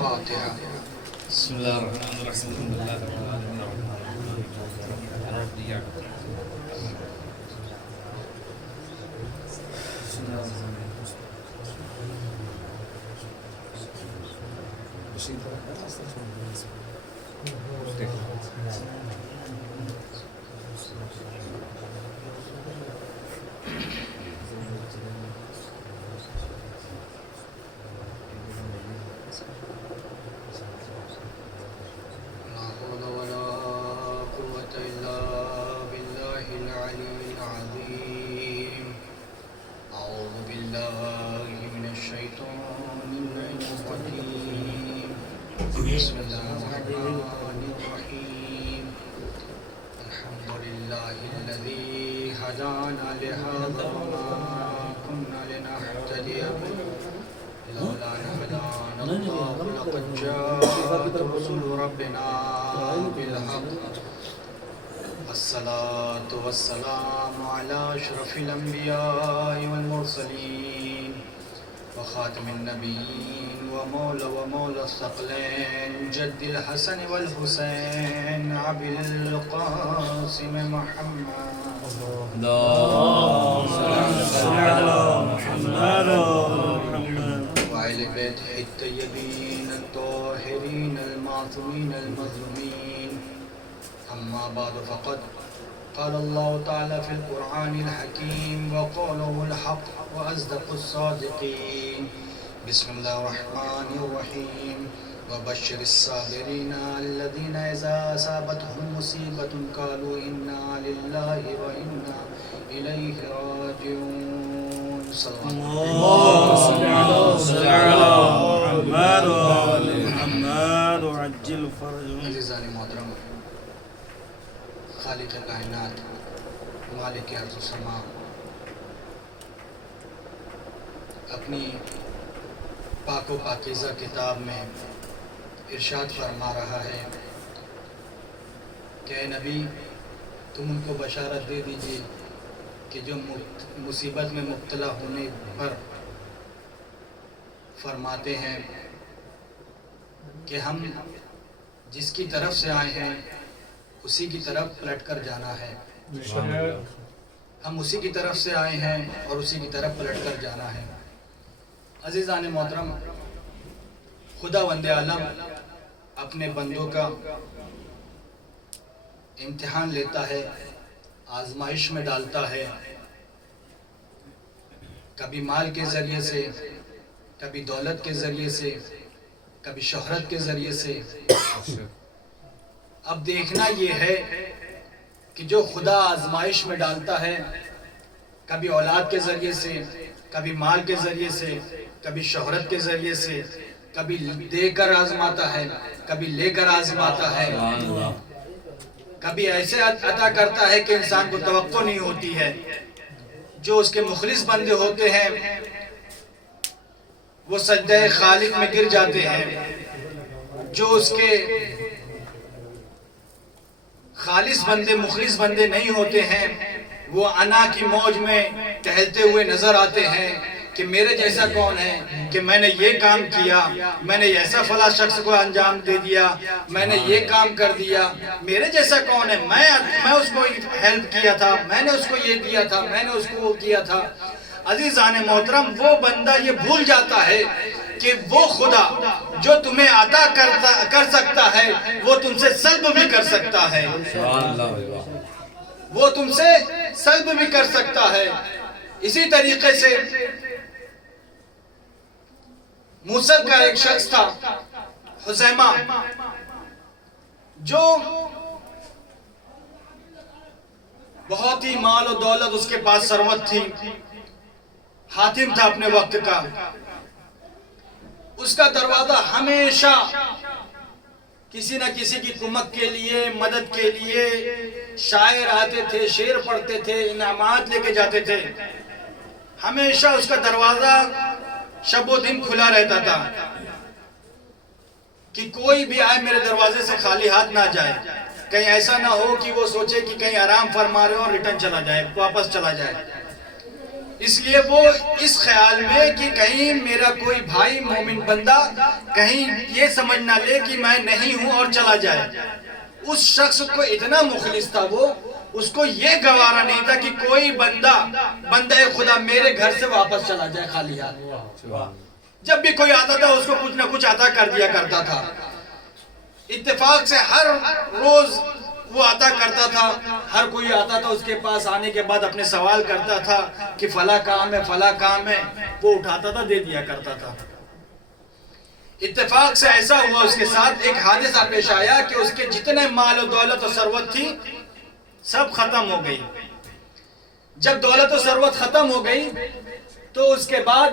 الفاتحة. بسم الله الرحمن الرحيم الحمد لله رب العالمين لا حول ولا قوة إلا بالله العلي العظيم. أعوذ بالله من الشيطان الرجيم. بسم الله الرحمن الرحيم. الحمد لله الذي هدانا لهذا وما كنا لنهتدي لولا أن هدانا الله لقد جاءت رسل ربنا بالحق. والصلاة والسلام على أشرف الأنبياء والمرسلين وخاتم النبيين ومولى الثقلين جد الحسن والحسين أبي القاسم محمد اللهم صل على محمد وعلى بيته الطيبين الطاهرين المعصومين المظلومين. أما بعد فقد قال الله تعالى في القرآن الحكيم وقوله الحق وأصدق الصادقين. بسم الله الرحمن الرحيم. وبشر الصابرين الذين إذا أصابتهم مصيبة قالوا إنا لله وإنا إليه راجعون. صلى الله صل على محمد وآل محمد وعجل فرجهم. عزیزان محترم، خالق کائنات مالک ارض و سما اپنی پاک و پاکیزہ کتاب میں ارشاد فرما رہا ہے کہ اے نبی، تم ان کو بشارت دے دیجئے کہ جو مصیبت میں مبتلا ہونے پر فرماتے ہیں کہ ہم جس کی طرف سے آئے ہیں اسی کی طرف پلٹ کر جانا ہے. ہم اسی کی طرف سے آئے ہیں اور اسی کی طرف پلٹ کر جانا ہے. عزیزان محترم، خدا وند عالم اپنے بندوں کا امتحان لیتا ہے، آزمائش میں ڈالتا ہے، کبھی مال کے ذریعے سے، کبھی دولت کے ذریعے سے، کبھی شہرت کے ذریعے سے. اب دیکھنا یہ ہے کہ جو خدا آزمائش میں ڈالتا ہے، کبھی اولاد کے ذریعے سے، کبھی مال کے ذریعے سے، کبھی شہرت کے ذریعے سے، کبھی دے کر آزماتا ہے، کبھی لے کر آزماتا ہے، کبھی ایسے عطا کرتا ہے کہ انسان کو توقع نہیں ہوتی ہے. جو اس کے مخلص بندے ہوتے ہیں وہ سجدہ خالق میں گر جاتے ہیں. جو اس کے خالص بندے، مخلص بندے نہیں ہوتے ہیں، وہ انا کی موج میں ٹہلتے ہوئے نظر آتے ہیں کہ میرے جیسا کون ہے، کہ میں نے یہ کام کیا، میں نے ایسا فلاں شخص کو انجام دے دیا، میں نے یہ کام کر دیا، میرے جیسا کون ہے، میں اس کو ہیلپ کیا تھا، میں نے اس کو یہ دیا تھا، میں نے اس کو وہ کیا تھا. عزیزان محترم، وہ بندہ یہ بھول جاتا ہے کہ وہ خدا جو تمہیں عطا کر سکتا ہے وہ تم سے سلب بھی کر سکتا ہے، وہ تم سے سلب بھی کر سکتا ہے. اسی طریقے سے موصل کا ایک شخص تھا حزیمہ، جو بہت ہی مال و دولت اس کے پاس ثروت تھی، حاتم تھا اپنے وقت کا. اس کا دروازہ ہمیشہ کسی نہ کسی کی کمک کے لیے، مدد کے لیے، شاعر آتے تھے، شعر پڑھتے تھے، انعامات لے کے جاتے تھے. ہمیشہ اس کا دروازہ شب و دن کھلا رہتا تھا کہ کوئی بھی آئے میرے دروازے سے خالی ہاتھ نہ جائے. کہیں ایسا نہ ہو کہ وہ سوچے کہ کہیں آرام فرما رہے ہو اور ریٹرن چلا جائے، واپس چلا جائے. اس لیے وہ اس خیال میں کہ کہیں میرا کوئی بھائی مومن بندہ کہیں یہ سمجھ نہ لے کہ میں نہیں ہوں اور چلا جائے. اس شخص کو اتنا مخلص تھا وہ، اس کو یہ گوارا نہیں تھا کہ کوئی بندہ خدا میرے گھر سے واپس چلا جائے خالی ہاتھ. جب بھی کوئی آتا تھا اس کو کچھ نہ کچھ عطا کر دیا کرتا تھا. اتفاق سے ہر روز وہ عطا کرتا تھا. ہر کوئی آتا تھا اس کے پاس، آنے کے بعد اپنے سوال کرتا تھا کہ فلاں کام ہے فلاں کام ہے، وہ اٹھاتا تھا دے دیا کرتا تھا. اتفاق سے ایسا ہوا اس کے ساتھ ایک حادثہ پیش آیا کہ اس کے جتنے مال و دولت و ثروت تھی سب ختم ہو گئی. جب دولت و ثروت ختم ہو گئی تو اس کے بعد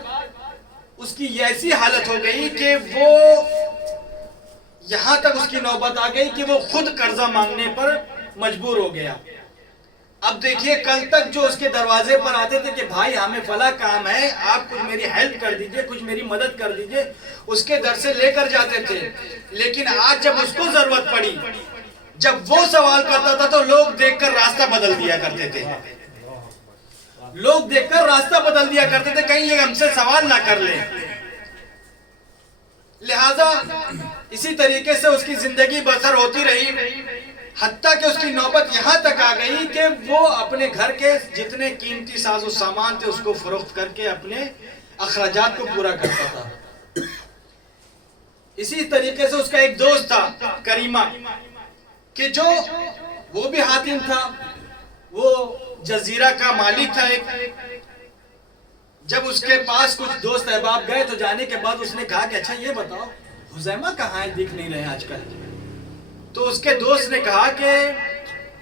اس کی ایسی حالت ہو گئی کہ وہ یہاں تک اس کی نوبت آ گئی کہ وہ خود قرضہ مانگنے پر مجبور ہو گیا. اب دیکھیے کل تک جو اس کے دروازے پر آتے تھے کہ بھائی ہمیں فلاں کام ہے، آپ کچھ میری ہیلپ کر دیجئے، کچھ میری مدد کر دیجئے، اس کے در سے لے کر جاتے تھے. لیکن آج جب اس کو ضرورت پڑی، جب وہ سوال کرتا تھا تو لوگ دیکھ کر راستہ بدل دیا کرتے تھے. لوگ دیکھ کر راستہ بدل دیا کرتے تھے کہیں یہ ہم سے سوال نہ کر لیں. لہذا اسی طریقے سے اس کی زندگی بسر ہوتی رہی، حتیٰ کہ اس کی نوبت یہاں تک آ گئی کہ وہ اپنے گھر کے جتنے قیمتی ساز و سامان تھے اس کو فروخت کر کے اپنے اخراجات کو پورا کرتا تھا. اسی طریقے سے اس کا ایک دوست تھا کریمہ، کہ جو وہ بھی حاتم تھا، وہ جزیرہ کا مالک تھا ایک. جب اس کے پاس کچھ دوست احباب گئے تو جانے کے بعد اس نے کہا کہ اچھا یہ بتاؤ حذیمہ کہاں ہے، دکھ نہیں رہے آج کل. تو اس کے دوست نے کہا کہ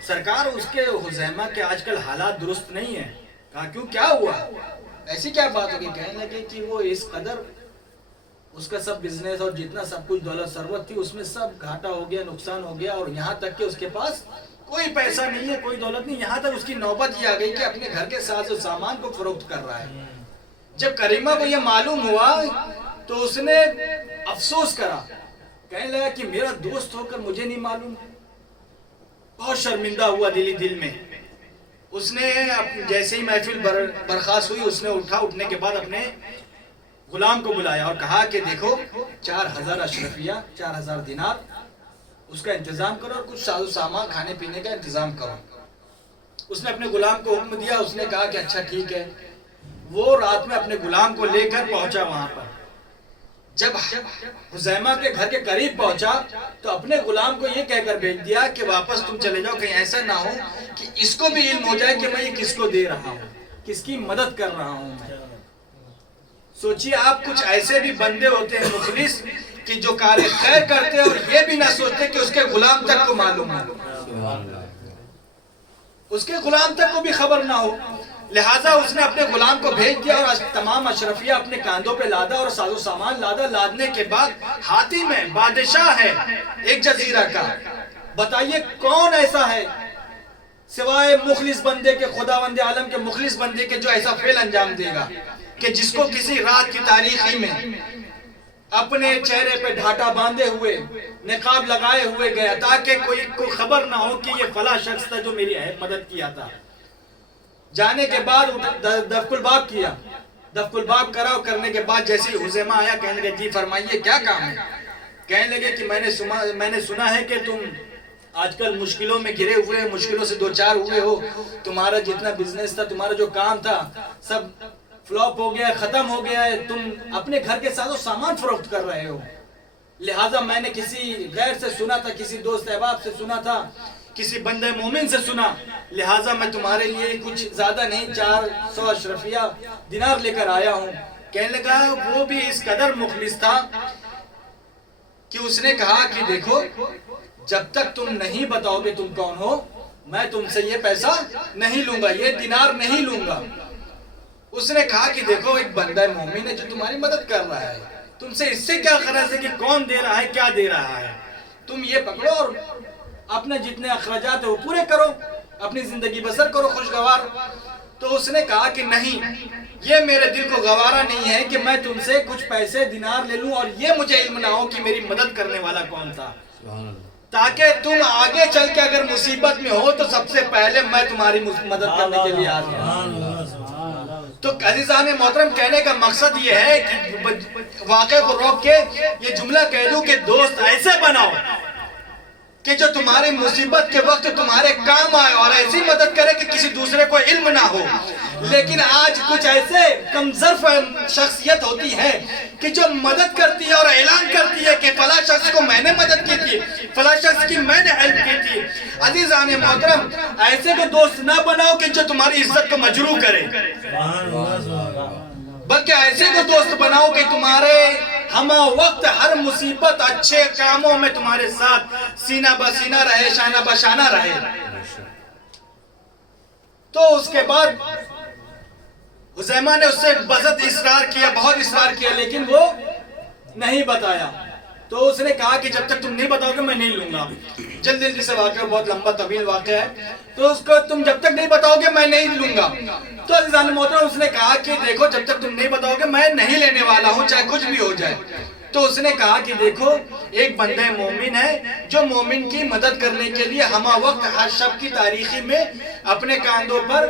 سرکار اس کے حذیمہ کے آج کل حالات درست نہیں ہیں. کہا کیوں، کیا ہوا، ایسی کیا بات ہوگی؟ کہنے لگے کہ وہ اس قدر اس کا سب بزنس اور جتنا سب کچھ دولت ثروت تھی اس میں سب گھاٹا ہو گیا، نقصان ہو گیا، اور یہاں تک کہ اس کے پاس کوئی پیسہ نہیں ہے، کوئی دولت نہیں. یہاں تک اس کی نوبت یہ آ گئی کہ اپنے گھر کے ساز و سامان کو فروخت کر رہا ہے. جب کریمہ کو یہ معلوم ہوا تو اس نے افسوس کرا، کہنے لگا کہ میرا دوست ہو کر مجھے نہیں معلوم. بہت شرمندہ ہوا دل میں. اس نے جیسے ہی محفل برخاست ہوئی اس نے اٹھنے کے بعد اپنے غلام کو بلایا اور کہا کہ دیکھو 4000 اشرفیہ 4000 دینار اس کا انتظام کرو اور کچھ ساز و سامان کھانے پینے کا انتظام کرو. اس نے اپنے غلام کو حکم دیا. اس نے کہا کہ اچھا ٹھیک ہے. وہ رات میں اپنے غلام کو لے کر پہنچا وہاں پر. جب حذیمہ کے گھر کے قریب پہنچا تو اپنے غلام کو یہ کہہ کر بھیج دیا کہ واپس تم چلے جاؤ، کہیں ایسا نہ ہو کہ اس کو بھی علم ہو جائے کہ میں یہ کس کو دے رہا ہوں، کس کی مدد کر رہا ہوں. سوچیے آپ کچھ ایسے بھی بندے ہوتے ہیں مخلص کہ جو کار خیر کرتے اور یہ بھی نہ سوچتے کہ اس کے غلام تک کو معلوم ہو، اس کے غلام تک کو بھی خبر نہ ہو. لہٰذا اس نے اپنے غلام کو بھیج دیا اور تمام اشرفیہ اپنے کاندھوں پہ لادا اور ساز و سامان لادا. لادنے کے بعد حاتم ہے، بادشاہ ہے ایک جزیرہ کا. بتائیے کون ایسا ہے سوائے مخلص بندے کے، خداوند عالم کے مخلص بندے کے، جو ایسا فعل انجام دے گا کہ جس کو کسی رات کی تاریخی میں اپنے چہرے پہ ڈھاٹا باندھے ہوئے نقاب لگائے ہوئے گیا تاکہ کوئی کو خبر نہ ہو کہ یہ فلاں شخص تھا جو میری مدد کیا تھا. جانے کے بعد دفق الباب کیا، دفق الباب کرا اور کرنے کے بعد جیسے ہی حذیمہ آیا کہنے لگے جی فرمائیے کیا کام ہے. کہنے لگے کہ میں نے سنا ہے کہ تم آج کل مشکلوں میں گھرے ہوئے، مشکلوں سے دوچار ہوئے ہو. تمہارا جتنا بزنس تھا، تمہارا جو کام تھا سب فلاپ ہو گیا ہے، ختم ہو گیا ہے. تم اپنے گھر کے ساز و سامان فروخت کر رہے ہو. لہٰذا میں نے کسی غیر سے سنا تھا، کسی دوست احباب سے سنا تھا، کسی بندے مومن سے سنا. لہٰذا میں تمہارے لیے کچھ زیادہ نہیں 400 اشرفیہ دینار لے کر آیا ہوں. کہنے لگا وہ بھی اس قدر مخلص تھا کہ اس نے کہا کہ دیکھو جب تک تم نہیں بتاؤ گے تم کون ہو میں تم سے یہ پیسہ نہیں لوں گا، یہ دینار نہیں لوں گا. اس نے کہا کہ دیکھو ایک بندہ مومن ہے جو تمہاری مدد کر رہا ہے، تم سے اس سے کیا غرض ہے کہ کون دے رہا ہے کیا دے رہا ہے. تم یہ پکڑو اور اپنے جتنے اخراجات ہیں وہ پورے کرو، اپنی زندگی بسر کرو خوشگوار. تو اس نے کہا کہ نہیں، یہ میرے دل کو گوارا نہیں ہے کہ میں تم سے کچھ پیسے دینار لے لوں اور یہ مجھے علم نہ ہو کہ میری مدد کرنے والا کون تھا، تاکہ تم آگے چل کے اگر مصیبت میں ہو تو سب سے پہلے میں تمہاری مدد کرنے کے لیے آ جاؤں. تو عزیزان محترم کہنے کا مقصد یہ ہے کہ واقعے کو روک کے یہ جملہ کہہ دوں کہ دوست ایسے بناؤ کہ جو تمہاری مصیبت کے وقت تمہارے کام آئے اور ایسی مدد کرے کہ کسی دوسرے کو علم نہ ہو. لیکن آج کچھ ایسے کمزرف شخصیت ہوتی ہے کہ جو مدد کرتی ہے اور اعلان کرتی ہے کہ فلاں شخص کو میں نے مدد کی تھی, فلاں شخص کی میں نے ہیلپ کی تھی. عزیزان محترم ایسے کو دوست نہ بناؤ کہ جو تمہاری عزت کو مجروح کرے, بلکہ ایسے کو دوست بناؤ کہ تمہارے ہمہ وقت ہر مصیبت اچھے کاموں میں تمہارے ساتھ سینہ بسینہ رہے, شانہ بشانہ رہے. تو اس کے بعد حذیمہ نے اس سے بہت اصرار کیا, بہت اصرار کیا, لیکن وہ نہیں بتایا. تو اس نے کہا کہ جب تک تم نہیں بتاؤ گے میں نہیں لوں گا. جلدی سے واقعہ بہت لمبا طویل واقعہ ہے, تو اس کو تم جب تک نہیں بتاؤ گے میں نہیں لوں گا. تو عزیزان محترم اس نے کہا کہ دیکھو جب تک تم نہیں بتاؤ گے میں نہیں لینے والا ہوں, چاہے کچھ بھی ہو جائے. تو اس نے کہا کہ دیکھو ایک بندہ مومن ہے جو مومن کی مدد کرنے کے لیے ہمہ وقت ہر شب کی تاریخی میں اپنے کاندھوں پر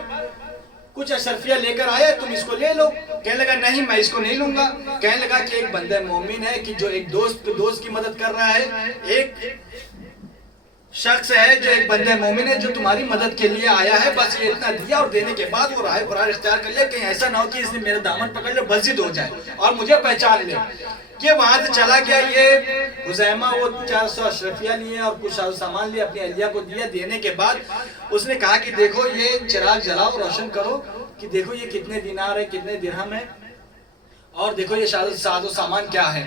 کچھ اشرفیہ لے کر آیا, تم اس کو لے لو. کہنے لگا نہیں میں اس کو نہیں لوں گا. کہنے لگا کہ ایک بندہ مومن ہے کہ جو ایک دوست کی مدد کر رہا ہے, ایک شخص ہے جو ایک بندہ مومن ہے جو تمہاری مدد کے لیے آیا ہے, بس یہ اتنا دیا اور دینے کے بعد وہ راہ فرار اختیار کر لے, کہیں ایسا نہ ہو کہ اس نے میرا دامن پکڑ لے مسجد ہو جائے اور مجھے پہچان لے. کہ وہاں سے چلا گیا. یہ حذیمہ وہ 400 اشرفیہ لیے اور کچھ سامان لیے, اپنی اہلیہ کو دیا. دینے کے بعد اس نے کہا کہ دیکھو یہ چراغ جلاؤ, روشن کرو کہ دیکھو یہ کتنے دینار ہے, کتنے درہم ہے, اور دیکھو یہ ساز و سامان کیا ہے.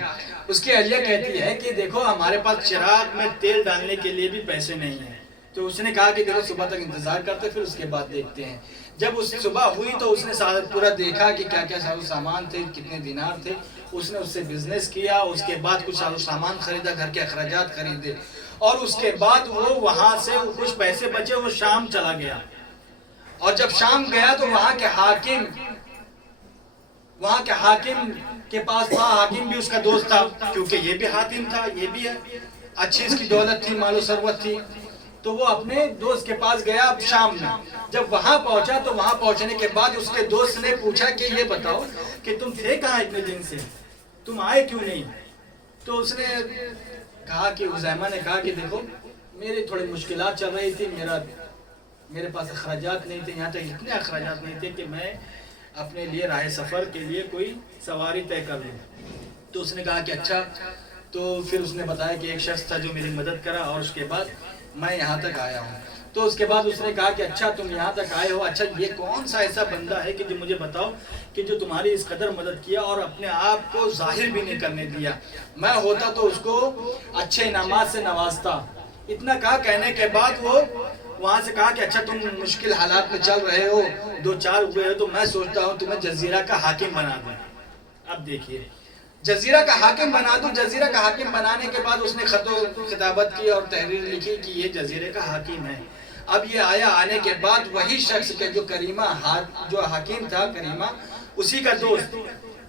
اس کی اہلیہ کہتی ہے کہ دیکھو ہمارے پاس چراغ میں تیل ڈالنے کے لیے بھی پیسے نہیں ہیں. تو اس نے کہا کہ دیکھو صبح تک انتظار کرتے پھر اس کے بعد دیکھتے ہیں. جب اس صبح ہوئی تو اس نے پورا دیکھا کہ کیا کیا ساز و سامان تھے, کتنے دینار تھے. اس نے اس سے بزنس کیا, اس کے بعد کچھ ساز و سامان خریدا, گھر کے اخراجات خریدے, اور اس کے بعد وہ وہاں سے کچھ پیسے بچے, وہ شام چلا گیا. اور جب شام گیا تو وہاں کے حاکم کے پاس تھا. حاکم بھی اس کا دوست تھا کیونکہ یہ بھی حاتم تھا, یہ بھی ہے, اچھی اس کی دولت تھی, مال و ثروت تھی. تو وہ اپنے دوست کے پاس گیا شام میں. جب وہاں پہنچا تو وہاں پہنچنے کے بعد اس کے دوست نے پوچھا کہ یہ بتاؤ کہ تم تھے کہاں اتنے دن سے, تم آئے کیوں نہیں. تو اس نے کہا کہ حذیمہ نے کہا کہ دیکھو میری تھوڑی مشکلات چل رہی تھی, میرے پاس اخراجات نہیں تھے, یہاں تک اتنے اخراجات نہیں تھے کہ میں اپنے لیے راہ سفر کے لیے کوئی سواری طے کر لوں. تو اس نے کہا کہ اچھا. تو پھر اس نے بتایا کہ ایک شخص تھا جو میری مدد کرا اور اس کے بعد میں یہاں تک آیا ہوں. تو اس کے بعد اس نے کہا کہ اچھا تم یہاں تک آئے ہو, اچھا یہ کون سا ایسا بندہ ہے کہ جو مجھے بتاؤ کہ جو تمہاری اس قدر مدد کیا اور اپنے آپ کو ظاہر بھی نہیں کرنے دیا. میں ہوتا تو اس کو اچھے انعامات سے نوازتا. اتنا کہا. کہنے کے بعد وہ وہاں سے کہا کہ اچھا تم مشکل حالات میں چل رہے ہو, 2-4 ہوئے ہو, تو میں سوچتا ہوں تمہیں جزیرہ کا حاکم بنا دوں. اب دیکھیے جزیرہ کا حاکم بنا دوں. جزیرہ کا حاکم بنانے کے بعد اس نے خط و خطابت کی اور تحریر لکھی کہ یہ جزیرے کا حاکم ہے. اب یہ آیا, آنے کے بعد وہی شخص کے جو کریمہ جو حاکم تھا, کریمہ اسی کا دوست,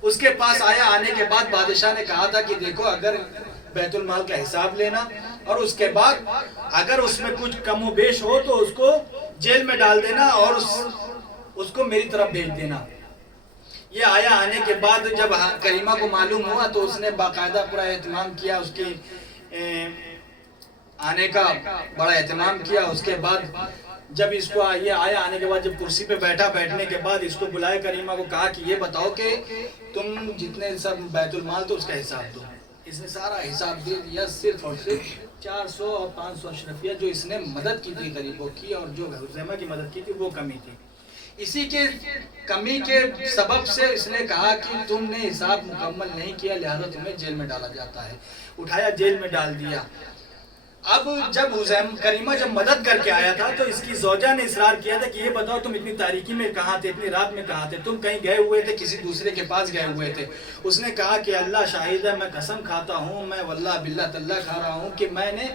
اس کے پاس آیا. آنے کے بعد بادشاہ نے کہا تھا کہ دیکھو اگر بیت المال کا حساب لینا اور اس کے بعد اگر اس میں کچھ کم و بیش ہو تو اس کو جیل میں ڈال دینا اور اس کو میری طرف بھیج دینا. یہ آیا. آنے کے بعد جب کریمہ کو معلوم ہوا تو اس نے باقاعدہ پورا اہتمام کیا, اس کی آنے کا بڑا اہتمام کیا. اس کے بعد جب اس کو یہ آیا, آنے کے بعد جب کرسی پہ بیٹھا, بیٹھنے کے بعد اس کو بلایا, کریمہ کو کہا کہ یہ بتاؤ کہ تم جتنے سب بیت المال تو اس کا حساب دو. اس نے سارا حساب دے دیا. صرف اور صرف 400 اور 500 اشرفیہ جو اس نے مدد کی تھی غریبوں کی اور جو حذیمہ کی مدد کی تھی وہ کمی تھی. اسی کے کمی کے سبب سے اس نے کہا کہ تم نے حساب مکمل نہیں کیا لہذا تمہیں جیل میں ڈالا جاتا ہے. اٹھایا, جیل میں ڈال دیا. اب جب کریمہ جب مدد کر کے آیا تھا تو اس کی زوجہ نے اصرار کیا تھا کہ یہ بتاؤ تم اتنی تاریکی میں کہاں تھے, اتنی رات میں کہاں تھے, تم کہیں گئے ہوئے تھے, کسی دوسرے کے پاس گئے ہوئے تھے. اس نے کہا کہ اللہ شاہد ہے, میں قسم کھاتا ہوں, میں واللہ باللہ تاللہ کھا رہا ہوں کہ میں نے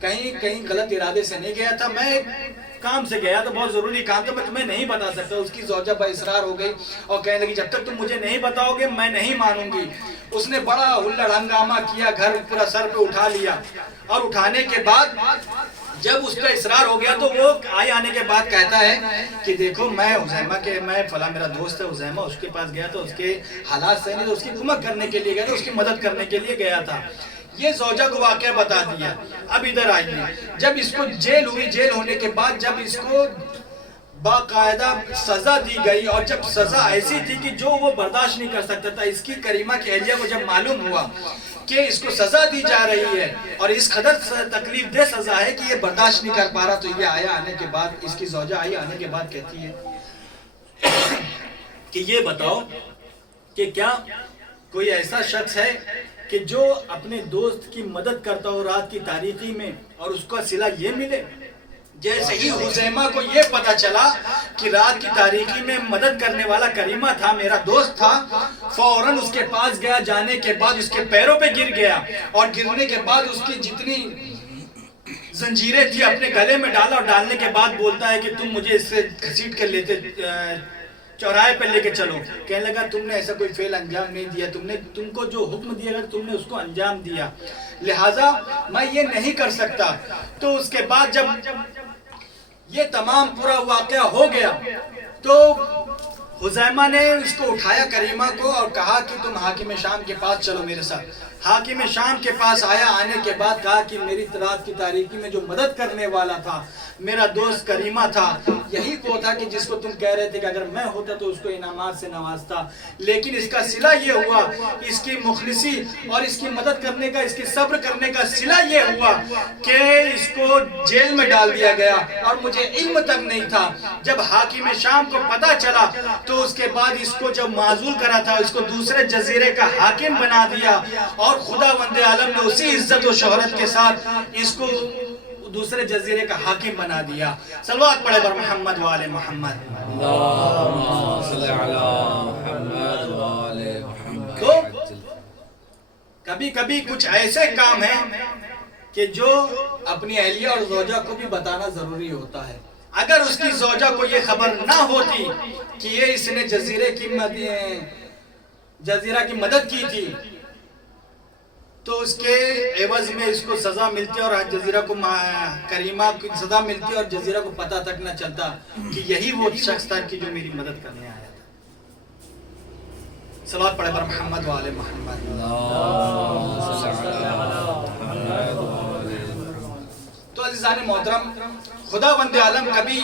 کہیں غلط ارادے سے نہیں گیا تھا, میں کام سے گیا تھا, بہت ضروری کام تھا, میں تمہیں نہیں بتا سکتا. اس کی زوجہ باصرار ہو گئی اور کہنے لگی جب تک تم مجھے نہیں بتاؤ گے میں نہیں مانوں گی. اس نے بڑا ہلڑ ہنگامہ کیا, گھر پورا سر پہ اٹھا لیا, اور اٹھانے کے بعد جب اس کا اصرار ہو گیا تو وہ آنے کے بعد کہتا ہے کہ دیکھو میں حذیمہ کے میں فلاں میرا دوست ہے حذیمہ، اس کے پاس گیا تو اس کے حالات صحیح نہیں تو اس کی کمک کرنے کے لیے گیا تھا، اس کی مدد کرنے کے لیے گیا تھا. یہ زوجہ کو واقعہ بتا دیا. اب ادھر آئیے، جب اس کو جیل ہوئی، جیل ہونے کے بعد جب اس کو باقاعدہ سزا دی گئی، اور جب سزا ایسی تھی کہ جو وہ برداشت نہیں کر سکتا تھا، اس کی کریمہ کی اہلیہ کو جب معلوم ہوا کہ اس کو سزا دی جا رہی ہے اور اس قدر تکلیف دہ سزا ہے کہ یہ برداشت نہیں کر پا رہا، تو یہ آیا آنے کے بعد، اس کی زوجہ آئی آنے کے بعد کہتی ہے کہ یہ بتاؤ کہ کیا کوئی ایسا شخص ہے کہ جو اپنے دوست کی مدد کرتا ہو رات کی تاریکی میں اور اس کا صلہ یہ ملے؟ جیسے ہی حذیمہ کو یہ پتا چلا کہ رات کی تاریکی میں مدد کرنے والا کریمہ تھا، میرا دوست تھا، فوراً اس کے پاس گیا. جانے کے بعد اس کے پیروں پہ گر گیا اور گرنے کے بعد اس کی جتنی زنجیریں تھی اپنے گلے میں ڈالا، اور ڈالنے کے بعد بولتا ہے کہ تم مجھے اس سے گھسیٹ کر لیتے چوراہے پہ لے کے چلو. کہنے لگا تم نے ایسا کوئی فعل انجام نہیں دیا، تم کو جو حکم دیا گیا تم نے اس کو انجام دیا، لہٰذا میں یہ نہیں کر سکتا. تو اس کے بعد جب یہ تمام پورا واقعہ ہو گیا تو حذیمہ نے اس کو اٹھایا کریمہ کو اور کہا کہ تم حاکم شام کے پاس چلو میرے ساتھ. حاکم شام کے پاس آیا، آنے کے بعد کہا کہ میری رات کی تاریکی میں جو مدد کرنے والا تھا میرا دوست کریمہ تھا، یہی وہ تھا کہ جس کو تم کہہ رہے تھے کہ اگر میں ہوتا تو اس کو انعامات سے نوازتا، لیکن اس کا صلہ یہ ہوا، اس کی مخلصی اور اس کی مدد کرنے کا، اس کی صبر کرنے کا صلہ یہ ہوا کہ اس کو جیل میں ڈال دیا گیا اور مجھے علم تک نہیں تھا. جب حاکم شام کو پتا چلا تو اس کے بعد اس کو جب معزول کرا تھا، اس کو دوسرے جزیرے کا حاکم بنا دیا، اور خداوند عالم نے اسی عزت و شہرت کے ساتھ اس کو دوسرے جزیرے کا حاکم بنا دیا. صلوات پڑھے بر محمد و آل محمد. اللهم صل على محمد وآل محمد. تو کبھی کبھی کچھ ایسے کام ہیں کہ جو اپنی اہلیہ اور زوجہ کو بھی بتانا ضروری ہوتا ہے. اگر اس کی زوجہ کو یہ خبر نہ ہوتی کہ یہ اس نے جزیرہ کی مدد کی تھی تو اس کے عوض میں اس کو سزا ملتی اور جزیرہ کو کریمہ کو سزا ملتی اور جزیرہ کو پتہ تک نہ چلتا کہ یہی وہ شخص تھا کہ جو میری مدد کرنے آیا تھا. صلوات پڑھے بر محمد و آل محمد. اللهم صل على محمد وآل محمد. تو عزیزان محترم، خداوند عالم کبھی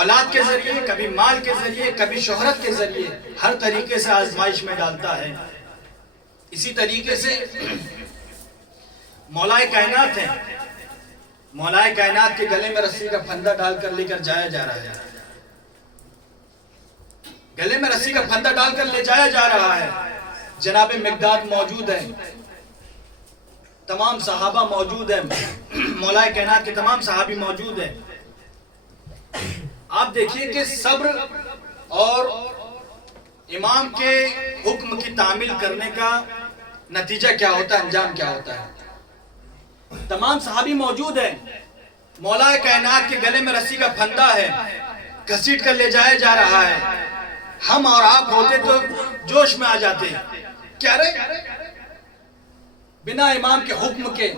اولاد کے ذریعے، کبھی مال کے ذریعے، کبھی شہرت کے ذریعے ہر طریقے سے آزمائش میں ڈالتا ہے. اسی طریقے سے مولائے کائنات ہیں، مولائے کائنات کے گلے میں رسی کا پھندا ڈال کر لے کر جایا جا رہا ہے، گلے میں رسی کا پھندا ڈال کر لے جایا جا رہا ہے. جناب مقداد موجود ہیں، تمام صحابہ موجود ہیں، مولائے کائنات کے تمام صحابی موجود ہیں. آپ دیکھیے کہ صبر اور امام کے حکم کی تعمیل کرنے کا نتیجہ کیا ہوتا ہے، انجام کیا ہوتا ہے. تمام صحابی موجود ہیں، مولا کائنات کے گلے میں رسی کا پھندا ہے، گھسیٹ کر لے جایا جا رہا ہے. ہم اور آپ ہوتے تو جوش میں آ جاتے، کیا رہے بنا امام کے حکم کے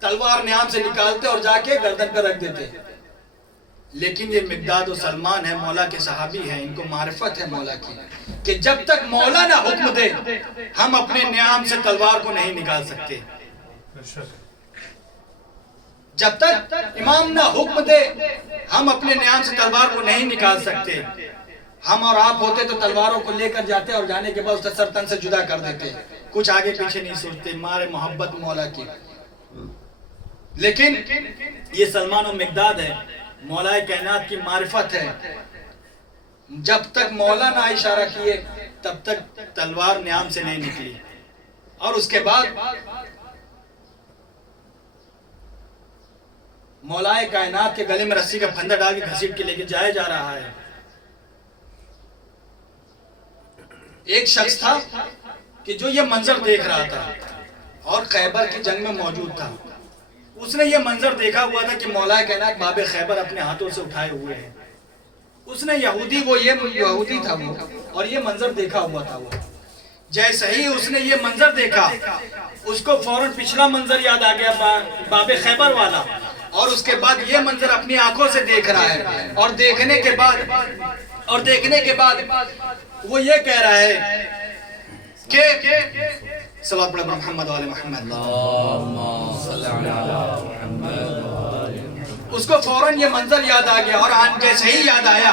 تلوار نیام سے نکالتے اور جا کے گردن پر رکھ دیتے. لیکن یہ مقداد و سلمان ہے، مولا کے صحابی ہیں، ان کو معرفت ہے مولا کی کہ جب تک مولا نہ حکم دے ہم اپنے نیام سے تلوار کو نہیں نکال سکتے. جب تک امام نہ حکم دے ہم اپنے نیام سے تلوار کو نہیں نکال سکتے. ہم اور آپ ہوتے تو تلواروں کو لے کر جاتے اور جانے کے بعد اسے سر تن سے جدا کر دیتے، کچھ آگے پیچھے نہیں سوچتے، مارے محبت مولا کی. لیکن یہ سلمان و مقداد ہے، مولا کائنات کی معرفت ہے. جب تک مولا نہ اشارہ کیے تب تک تلوار نیام سے نہیں نکلی. اور اس کے بعد مولا کائنات کے گلے میں رسی کا پھندا ڈال کے گھسیٹ کے لے کے جایا جا رہا ہے. ایک شخص تھا کہ جو یہ منظر دیکھ رہا تھا اور خیبر کی جنگ میں موجود تھا. اس نے یہ منظر دیکھا ہوا تھا کہ مولا کائنات باب خیبر اپنے ہاتھوں سے اٹھائے ہوئے ہیں. اس نے یہودی تھا وہ، اور یہ منظر دیکھا ہوا تھا. وہ جیسے ہی اس نے یہ منظر دیکھا اس کو فوراً پچھلا منظر یاد آ گیا، باب خیبر والا. اور اس کے بعد یہ منظر اپنی آنکھوں سے دیکھ رہا ہے، اور دیکھنے کے بعد وہ یہ کہہ رہا ہے کہ صلوات پڑھیں محمد وعلی محمد، اس کو فوراً یہ منظر یاد آ گیا، اور جیسے ہی یاد آیا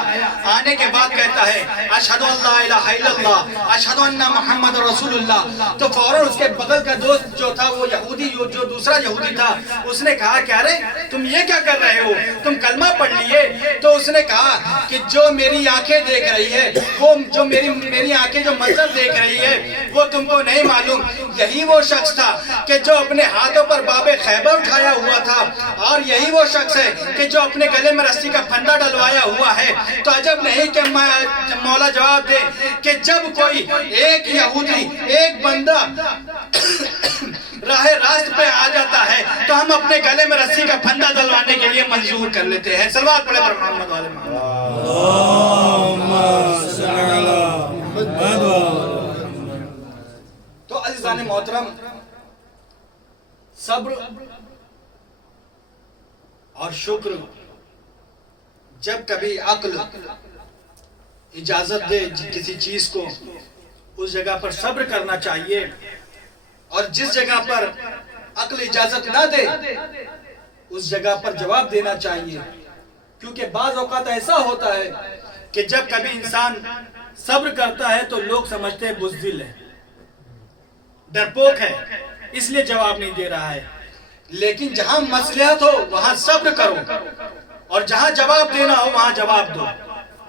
آنے کے بعد کہتا ہے اشہدو ان لا الہ الا اللہ اشہدو ان محمد رسول اللہ. تو فوراً اس کے بغل کا دوست جو تھا وہ یہودی، جو دوسرا یہودی تھا، اس نے کہا کہ ارے تم یہ کیا کر رہے ہو، تم کلمہ پڑھ لیے؟ تو اس نے کہا کہ جو میری آنکھیں دیکھ رہی ہے، وہ جو میری آنکھیں جو منظر دیکھ رہی ہے وہ تم کو نہیں معلوم. یہی وہ شخص تھا کہ جو اپنے ہاتھوں پر باب خیبر اٹھایا ہوا تھا، اور یہی وہ شخص ہے کہ جو اپنے گلے میں رسی کا پھندا ڈلوایا ہوا ہے. تو عجب نہیں کہ مولا جواب دے کہ جب کوئی ایک یہودی، ایک بندہ راہ راست پہ آ جاتا ہے تو ہم اپنے گلے میں رسی کا پھندا ڈلوانے کے لیے منظور کر لیتے ہیں. صلوات پڑھیں پر محمد والے محمد. تو عزیزان محترم، صبر اور شکر، جب کبھی عقل اجازت دے کسی چیز کو، اس جگہ پر صبر کرنا چاہیے، اور جس جگہ پر عقل اجازت نہ دے اس جگہ پر جواب دینا چاہیے. کیونکہ بعض اوقات ایسا ہوتا ہے کہ جب کبھی انسان صبر کرتا ہے تو لوگ سمجھتے ہیں بزدل ہے، ڈرپوک ہے، اس لیے جواب نہیں دے رہا ہے. لیکن جہاں مصلحت ہو وہاں صبر کرو، اور جہاں جواب دینا ہو وہاں جواب دو،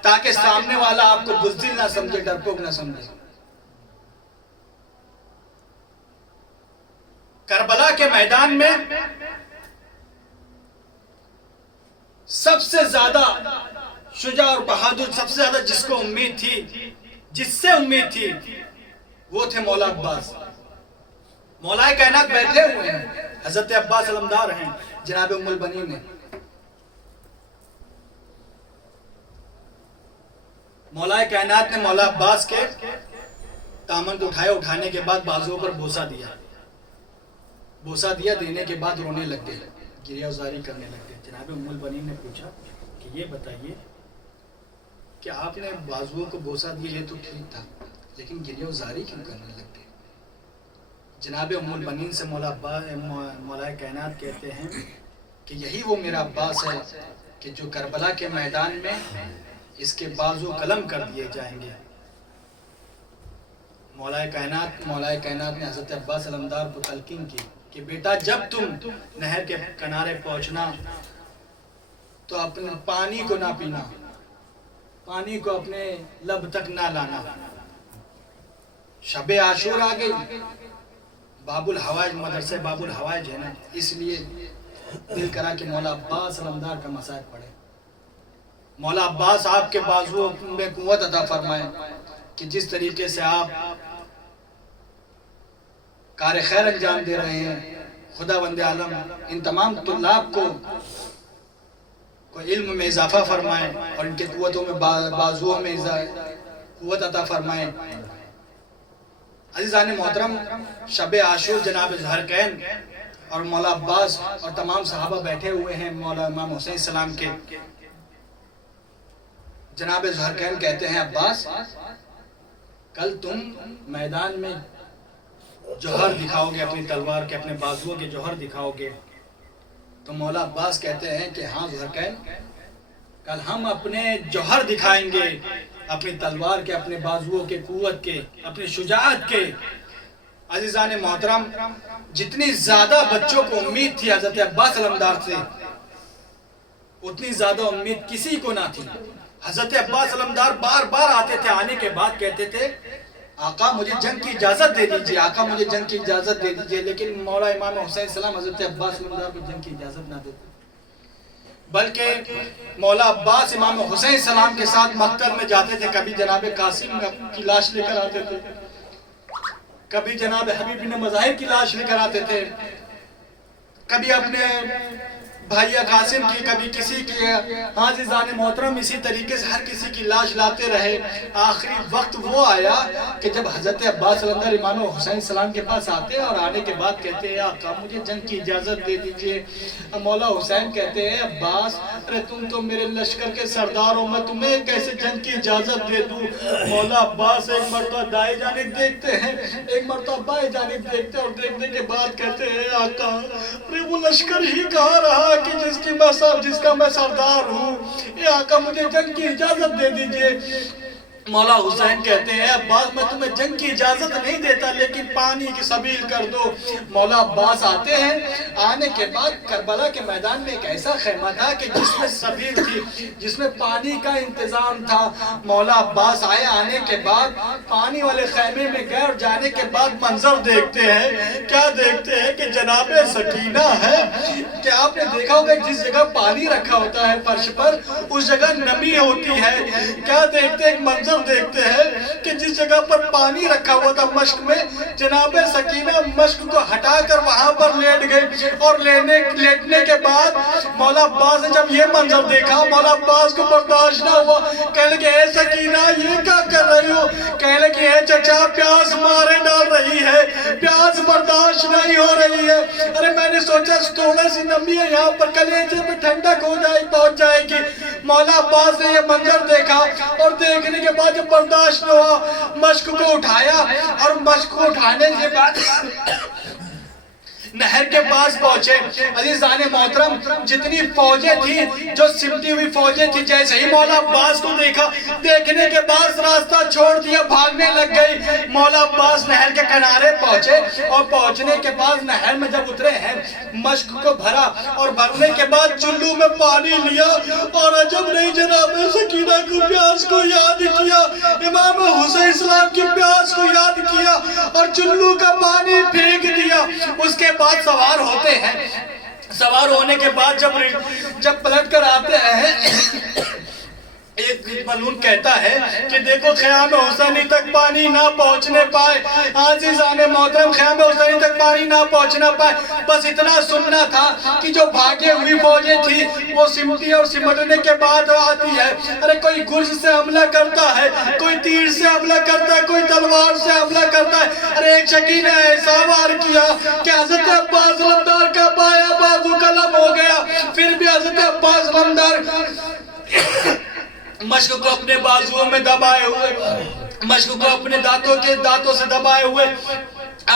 تاکہ سامنے والا آپ کو بزدل نہ سمجھے، ڈرپوک نہ سمجھے. کربلا کے میدان میں سب سے زیادہ شجاع اور بہادر، سب سے زیادہ جس کو امید تھی، جس سے امید تھی، وہ تھے مولا عباس. مولا کائنات بیٹھے ہوئے ہیں، حضرت عباس علمدار ہیں، جناب ام البنین ہیں. مولا کائنات نے مولا عباس کے دامن کو اٹھانے کے بعد بازوؤں پر بوسہ دیا، دینے کے بعد رونے لگ گئے، گریہ وزاری کرنے لگ گئے. جناب ام البنین نے پوچھا کہ یہ بتائیے کہ آپ نے بازوؤں کو بوسہ دیا، یہ تو ٹھیک تھا، لیکن گریہ وزاری کیوں کرنے لگ گئے؟ جناب ام البنین سے مولا کائنات کہتے ہیں کہ یہی وہ میرا عباس ہے کہ جو کربلا کے میدان میں اس کے بازو قلم کر دیے جائیں گے. مولا کائنات نے حضرت عباس علمدار کو تلقین کی کہ بیٹا جب تم نہر کے کنارے پہنچنا تو اپنے پانی کو نہ پینا، پانی کو اپنے لب تک نہ لانا. شب عاشور آ گئی، باب الحوائج، مدرسہ باب الحوائج ہے نا، اس لیے دل کرا کہ مولا عباس علمدار کا مسائل پڑھے. مولا عباس آپ کے بازو میں قوت عطا فرمائے کہ جس طریقے سے آپ کار خیر انجام دے رہے ہیں، خدا بند عالم ان تمام طلاب کو علم میں اضافہ فرمائے، اور ان کے قوتوں میں بازوؤں میں قوت عطا فرمائے. عزیزان محترم، شب عاشور جناب ظہرکین اور مولا عباس اور تمام صحابہ بیٹھے ہوئے ہیں مولا امام حسین السلام کے. جناب ظہرکین کہتے ہیں عباس کل تم میدان میں جوہر دکھاؤ گے، اپنی تلوار کے، اپنے بازوؤں کے جوہر دکھاؤ گے. تو مولا عباس کہتے ہیں کہ ہاں ظہرکین، کل ہم اپنے جوہر دکھائیں گے، اپنی تلوار کے، اپنے بازوؤں کے قوت کے، اپنی شجاعت کے. عزیزان محترم، جتنی زیادہ بچوں کو امید تھی حضرت عباس علمدار سے، اتنی زیادہ امید کسی کو نہ تھی. حضرت عباس علمدار بار بار آتے تھے، آنے کے بعد کہتے تھے آقا مجھے جنگ کی اجازت دے دیجئے، آقا مجھے جنگ کی اجازت دے دیجئے. لیکن مولا امام حسین السلام حضرت عباس علمدار کو جنگ کی اجازت نہ دیتے، بلکہ مولا عباس امام حسین السلام کے ساتھ مقتل میں جاتے تھے. کبھی جناب قاسم کی لاش لے کر آتے تھے، کبھی جناب حبیب بن مظاہر کی لاش لے کر آتے تھے، کبھی اپنے بھائی قاسم کی کبھی کسی کی عزیزان محترم اسی طریقے سے ہر کسی کی لاش لاتے رہے. آخری وقت وہ آیا کہ جب حضرت عباس لندر امام حسین السلام کے پاس آتے اور آنے کے بعد کہتے ہیں آقا مجھے جنگ کی اجازت دے دیجئے. مولا حسین کہتے ہیں عباس ارے تم تو میرے لشکر کے سردار ہو، میں تمہیں کیسے جنگ کی اجازت دے دوں. مولا عباس ایک مرتبہ دائیں جانب دیکھتے ہیں، ایک مرتبہ بائیں جانب دیکھتے ہیں اور دیکھنے کے بعد کہتے ہیں آقا ارے وہ لشکر ہی کہا رہا کہ جس کا میں سردار ہوں. اے آقا مجھے جنگ کی اجازت دے دیجئے. مولا حسین کہتے ہیں عباس میں تمہیں جنگ کی اجازت نہیں دیتا لیکن پانی کی سبیل کر دو. مولا عباس آتے ہیں. آنے کے بعد کربلا کے میدان میں ایک ایسا خیمہ تھا کہ جس میں سبیل تھی، جس میں پانی کا انتظام تھا. مولا عباس آئے، آنے کے بعد پانی والے خیمے میں گئے اور جانے کے بعد منظر دیکھتے ہیں. کیا دیکھتے ہیں کہ جناب سکینہ ہے. کہ آپ نے دیکھا ہوگا جس جگہ پانی رکھا ہوتا ہے فرش پر اس جگہ نمی ہوتی ہے. کیا دیکھتے ہیں، ایک منظر دیکھتے ہیں کہ جس جگہ پر پانی رکھا ہوا تھا مشک میں، جناب سکینہ مشک کو ہٹا کر وہاں پر لیٹ گئی. اور لیٹنے کے بعد مولا عباس نے جب یہ منظر دیکھا مولا عباس کو برداشت نہ ہوا. کہنے لگے اے سکینہ یہ کیا کر رہی ہو. کہنے لگے اے چچا پیاس مارے ڈال رہی ہے، پیاس برداشت نہیں ہو رہی ہے. ارے میں نے سوچا تھوڑا سی نمی ہے یہاں پر کلیجے میں ٹھنڈک ہو جائے پہنچ جائے گی. مولا عباس نے یہ منظر دیکھا اور دیکھنے کے بعد جب برداشت نہ ہوا مشک کو اٹھایا اور مشک کو اٹھانے کے بعد نہر کے پاس پہنچے. عزیزان محترم جتنی فوجیں تھی جو سمٹی ہوئی فوجیں تھی جیسے ہی مولا عباس کو دیکھا، دیکھنے کے بعد راستہ چھوڑ دیا، بھاگنے لگ گئی. مولا عباس نہر کے کنارے پہنچے اور پہنچنے کے بعد نہر میں جب اترے ہیں مشک کو بھرا اور بھرنے کے بعد چلو میں پانی لیا اور عجب نہیں جناب سکینہ کو پیاس کو یاد کیا، امام حسین اسلام کی پیاس کو یاد کیا اور چلو کا پانی پھینک دیا. اس کے بعد سوار ہوتے ہیں. سوار ہونے کے بعد جب پلٹ کر آتے ہیں ایک ملعون کہتا ہے کہ دیکھو خیام حسینی تک پانی نہ پہنچنے پائے. عزیزان محترم خیام حسینی تک پانی نہ پہنچنا پائے. بس اتنا سننا تھا کہ جو بھاگے ہوئی فوجیں تھی وہ سمٹی اور سمٹنے کے بعد آتی ہے. ارے کوئی گرز سے حملہ کرتا ہے، کوئی تیر سے حملہ کرتا ہے، کوئی تلوار سے حملہ کرتا ہے. ارے ایک شکی نے ایسا وار کیا کہ حضرت عباس لمدار کا بایاں بازو قلم ہو گیا. پھر بھی حضرت عباس لمدار مشک کو اپنے بازووں میں دبائے ہوئے، مشک کو اپنے دانتوں سے دبائے ہوئے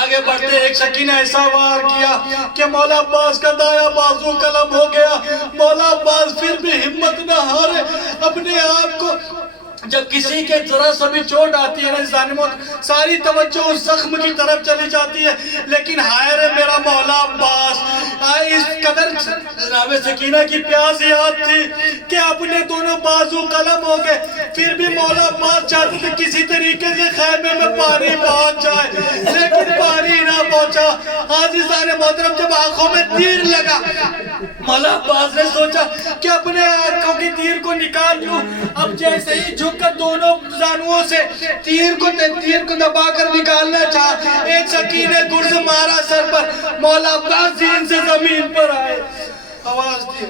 آگے بڑھتے. ایک شکی نے ایسا وار کیا کہ مولا عباس کا دایاں بازو قلم ہو گیا. مولا عباس پھر بھی ہمت نہ ہارے اپنے آپ کو. جب کسی کے ذرا سا بھی چوٹ آتی ہے ساری توجہ اس زخم کی طرف چلی جاتی ہے. لیکن ہائے رے میرا مولا عباس، اس قدر جناب سکینہ کی پیاس یاد تھی کہ اپنے دونوں بازو قلم ہو گئے. پھر بھی مولا عباس چاہتے تھے کسی طریقے سے خیمے میں پانی پہنچ جائے لیکن پانی نہ پہنچا. عزیزان محترم جب آنکھوں میں تیر لگا مولا عباس نے سوچا کہ اپنے آنکھوں کی تیر کو نکال لوں. اب جیسے ہی جھک کر دونوں زانووں سے تیر کو دبا کر نکالنا چاہا، ایک شکی نے گرز مارا سر پر. مولا عباس زین سے زمین پر آئے، آواز دی